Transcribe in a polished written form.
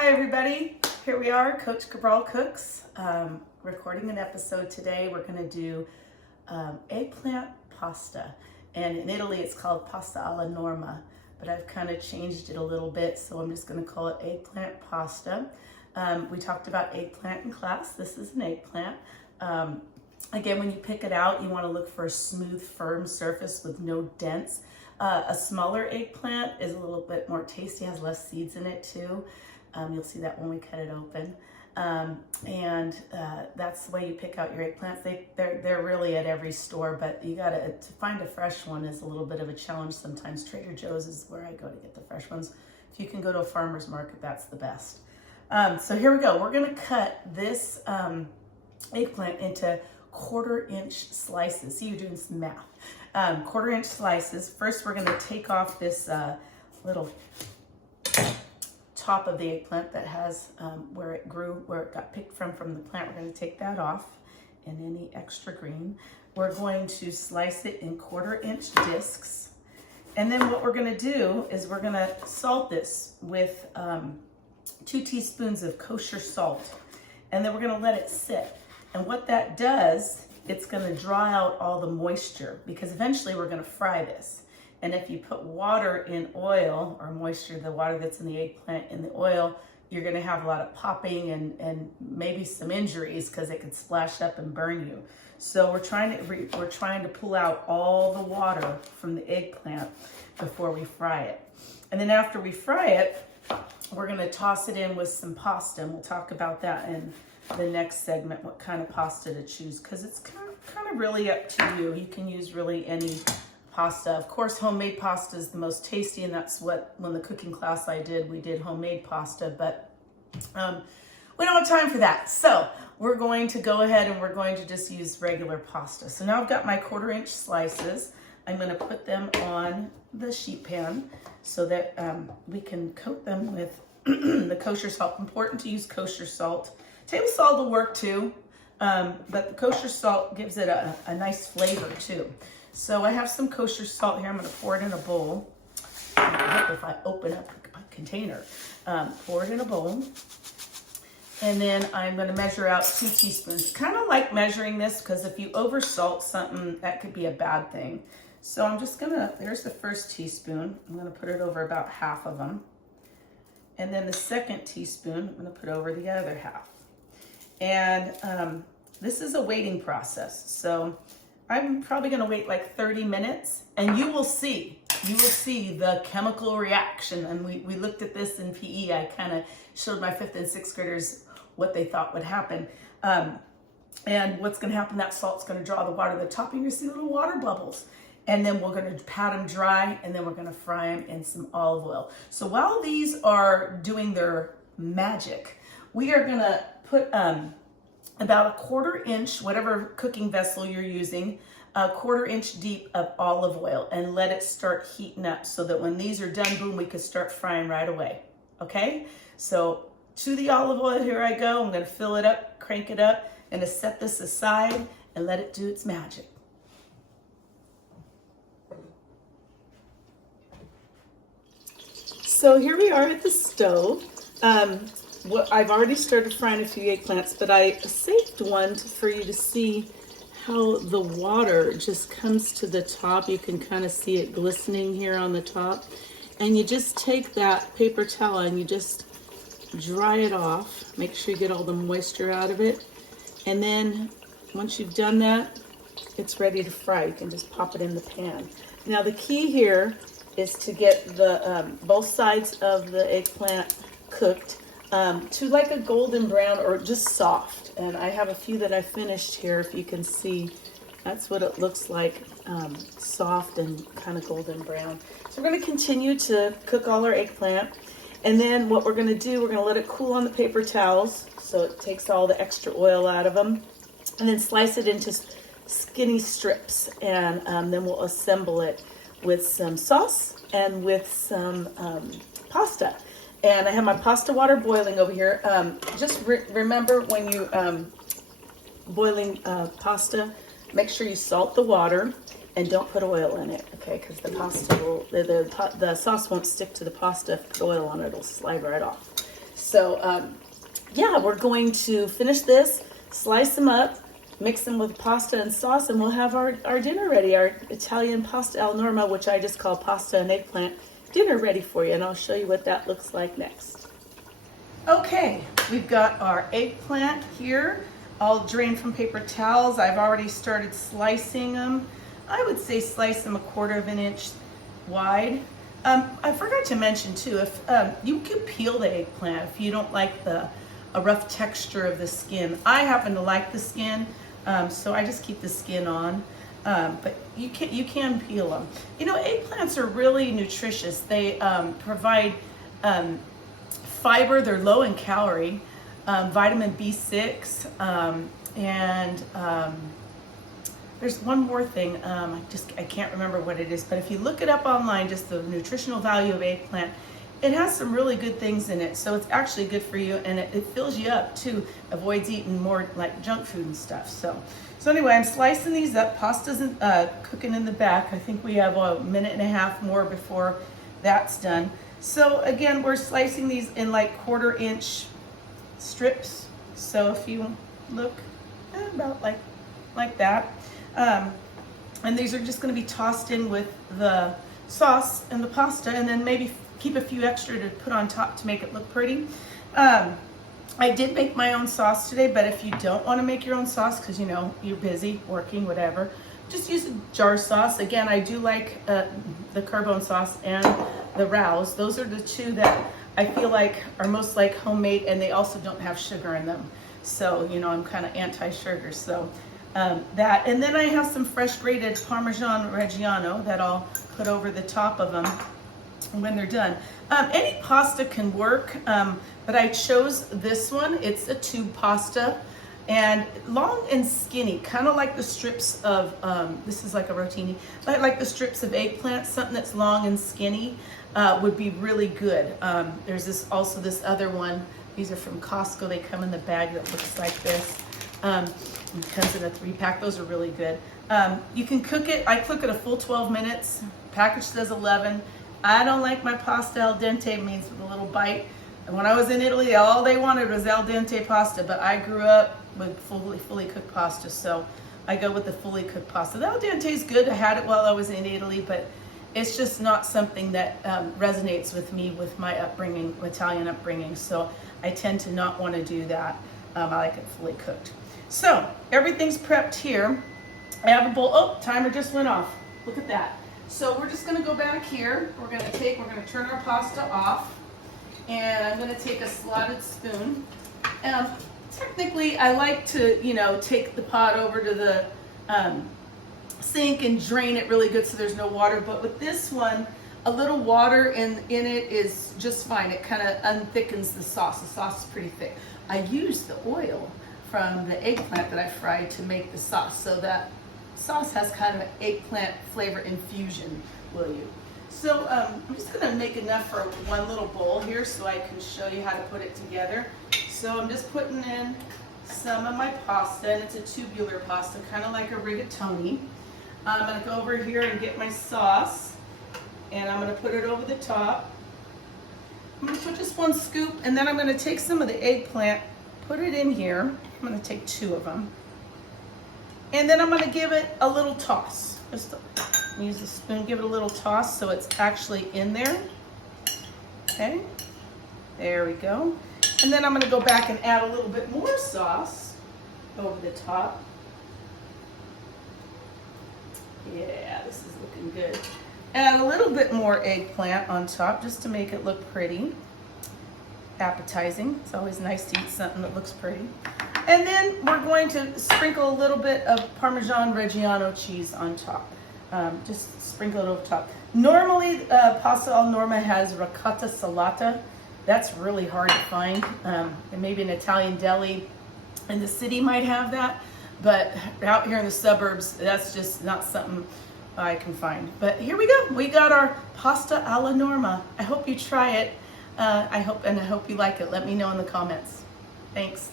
Hi everybody, here we are, Coach Cabral Cooks, recording an episode today. We're going to do eggplant pasta, and in Italy it's called pasta alla Norma, but I've kind of changed it a little bit, so I'm just going to call it eggplant pasta. We talked about eggplant in class. This is an eggplant. Again, when you pick it out, you want to look for a smooth, firm surface with no dents. A smaller eggplant is a little bit more tasty, has less seeds in it too. You'll see that when we cut it open. That's the way you pick out your eggplants. They're really at every store, but you to find a fresh one is a little bit of a challenge sometimes. Trader Joe's is where I go to get the fresh ones. If you can go to a farmer's market, that's the best. So here we go. We're gonna cut this eggplant into 1/4 inch slices. See, you're doing some math. 1/4 inch slices. First, we're gonna take off this little top of the eggplant that has where it grew, where it got picked from the plant. We're going to take that off and any extra green. We're going to slice it in 1/4 inch discs. And then what we're going to do is we're going to salt this with 2 teaspoons of kosher salt. And then we're going to let it sit. And what that does, it's going to draw out all the moisture, because eventually we're going to fry this. And if you put water in oil, or moisture, the water that's in the eggplant in the oil, you're gonna have a lot of popping and maybe some injuries, because it could splash up and burn you. So we're trying to pull out all the water from the eggplant before we fry it. And then after we fry it, we're gonna toss it in with some pasta, and we'll talk about that in the next segment, what kind of pasta to choose, because it's kind of really up to you. You can use really any pasta. Of course, homemade pasta is the most tasty, and that's what, when the cooking class I did, we did homemade pasta, but we don't have time for that. So we're going to go ahead and we're going to just use regular pasta. So now I've got my 1/4 inch slices. I'm going to put them on the sheet pan so that we can coat them with the kosher salt. Important to use kosher salt. Table salt will work too, but the kosher salt gives it a nice flavor too. So I have some kosher salt here. I'm going to pour it in a bowl. I hope if I open up a container, pour it in a bowl. And then I'm going to measure out 2 teaspoons. Kind of like measuring this, because if you over salt something, that could be a bad thing. So I'm just going to, there's the first teaspoon. I'm going to put it over about half of them. And then the second teaspoon, I'm going to put over the other half. And this is a waiting process. So I'm probably going to wait like 30 minutes, and you will see the chemical reaction. And we looked at this in PE. I kind of showed my 5th and 6th graders what they thought would happen. And what's going to happen, that salt's going to draw the water to the top, and you're going to see little water bubbles. And then we're going to pat them dry, and then we're going to fry them in some olive oil. So while these are doing their magic, we are going to put about 1/4 inch, whatever cooking vessel you're using, 1/4 inch deep of olive oil, and let it start heating up so that when these are done, boom, we can start frying right away. Okay? So to the olive oil, here I go. I'm going to fill it up, crank it up, and to set this aside and let it do its magic. So here we are at the stove. I've already started frying a few eggplants, but I saved one for you to see how the water just comes to the top. You can kind of see it glistening here on the top. And you just take that paper towel and you just dry it off. Make sure you get all the moisture out of it. And then once you've done that, it's ready to fry. You can just pop it in the pan. Now the key here is to get the both sides of the eggplant cooked to like a golden brown or just soft. And I have a few that I finished here. If you can see, that's what it looks like, soft and kind of golden brown. So we're going to continue to cook all our eggplant. And then what we're going to do, we're going to let it cool on the paper towels so it takes all the extra oil out of them. And then slice it into skinny strips. And then we'll assemble it with some sauce and with some pasta. And I have my pasta water boiling over here. Just remember when you boiling pasta, make sure you salt the water and don't put oil in it, okay? Because the pasta will, the sauce won't stick to the pasta. If you put oil on it, it'll slide right off. So yeah, we're going to finish this, slice them up, mix them with pasta and sauce, and we'll have our dinner ready, our Italian pasta al Norma, which I just call pasta and eggplant dinner, ready for you, and I'll show you what that looks like next. Okay, we've got our eggplant here, all drained from paper towels. I've already started slicing them. I would say slice them 1/4 of an inch wide. I forgot to mention too, if you could peel the eggplant if you don't like a rough texture of the skin. I happen to like the skin, so I just keep the skin on. But you can peel them. You know, eggplants are really nutritious. They provide fiber. They're low in calorie, vitamin B6, and there's one more thing. I can't remember what it is. But if you look it up online, just the nutritional value of eggplant. It has some really good things in it, so it's actually good for you, and it fills you up too. Avoids eating more like junk food and stuff. So anyway, I'm slicing these up. Pasta's cooking in the back. I think we have a 1.5 minutes more before that's done. So again, we're slicing these in like 1/4 inch strips. So if you look, about like that. And these are just going to be tossed in with the sauce and the pasta, and then maybe keep a few extra to put on top to make it look pretty. I did make my own sauce today, but if you don't want to make your own sauce because you know you're busy working, whatever, just use a jar sauce. Again, I do like the carbone sauce and the Rouse. Those are the two that I feel like are most like homemade, and they also don't have sugar in them. So you know I'm kind of anti-sugar. So that, and then I have some fresh grated Parmigiano Reggiano that I'll put over the top of them when they're done. Any pasta can work, but I chose this one. It's a tube pasta, and long and skinny, kind of like the strips of, this is like a rotini, but like the strips of eggplant. Something that's long and skinny would be really good. There's also this other one. These are from Costco. They come in the bag that looks like this. It comes in a 3-pack. Those are really good. You can cook it. I cook it a full 12 minutes. Package does 11. I don't like my pasta al dente, means with a little bite. And when I was in Italy, all they wanted was al dente pasta, but I grew up with fully cooked pasta, so I go with the fully cooked pasta. The al dente is good. I had it while I was in Italy, but it's just not something that resonates with me with my upbringing, Italian upbringing, so I tend to not want to do that. I like it fully cooked. So everything's prepped here. I have a bowl. Oh, timer just went off. Look at that. So we're just gonna go back here. We're gonna turn our pasta off, and I'm gonna take a slotted spoon. Technically, I like to, you know, take the pot over to the sink and drain it really good so there's no water. But with this one, a little water in it is just fine. It kind of unthickens the sauce. The sauce is pretty thick. I used the oil from the eggplant that I fried to make the sauce, so that sauce has kind of an eggplant flavor infusion, will you? So I'm just gonna make enough for one little bowl here so I can show you how to put it together. So I'm just putting in some of my pasta, and it's a tubular pasta, kind of like a rigatone. I'm gonna go over here and get my sauce, and I'm gonna put it over the top. I'm gonna put just 1 scoop, and then I'm gonna take some of the eggplant, put it in here. I'm gonna take 2 of them. And then I'm gonna give it a little toss. Just use the spoon, give it a little toss so it's actually in there. Okay, there we go. And then I'm gonna go back and add a little bit more sauce over the top. Yeah, this is looking good. Add a little bit more eggplant on top just to make it look pretty, appetizing. It's always nice to eat something that looks pretty. And then we're going to sprinkle a little bit of Parmesan Reggiano cheese on top. Just sprinkle it over top. Normally, pasta al Norma has ricotta salata. That's really hard to find. And maybe an Italian deli in the city might have that. But out here in the suburbs, that's just not something I can find. But here we go. We got our pasta alla Norma. I hope you try it. I hope you like it. Let me know in the comments. Thanks.